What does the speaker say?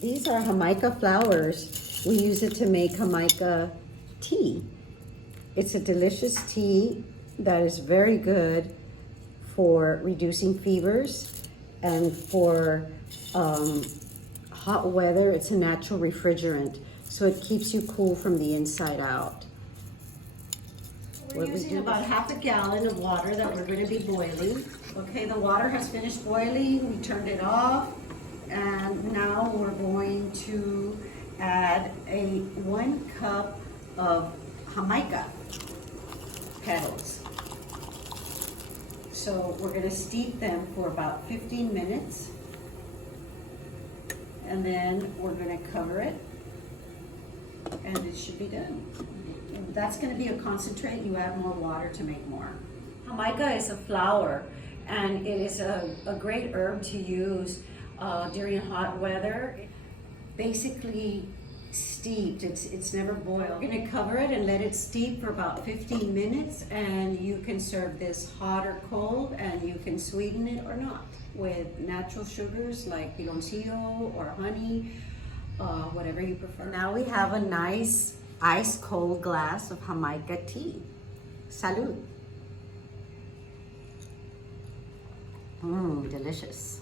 These are Jamaica flowers. We use it to make Jamaica tea. It's a delicious tea that is very good for reducing fevers and for hot weather. It's a natural refrigerant, so it keeps you cool from the inside out. We're using about half a gallon of water that we're going to be boiling. Okay, the water has finished boiling. We turned it off, and now we're going to add 1 cup of Jamaica petals. So we're going to steep them for about 15 minutes, and then we're going to cover it, and it should be done. That's going to be a concentrate. You add more water to make more. Jamaica is a flower, and it is a great herb to use during hot weather. Basically steeped, it's never boiled. We're going to cover it and let it steep for about 15 minutes, and you can serve this hot or cold, and you can sweeten it or not with natural sugars like piloncillo or honey, whatever you prefer. Now we have a nice ice cold glass of Jamaica tea. Salud. Delicious.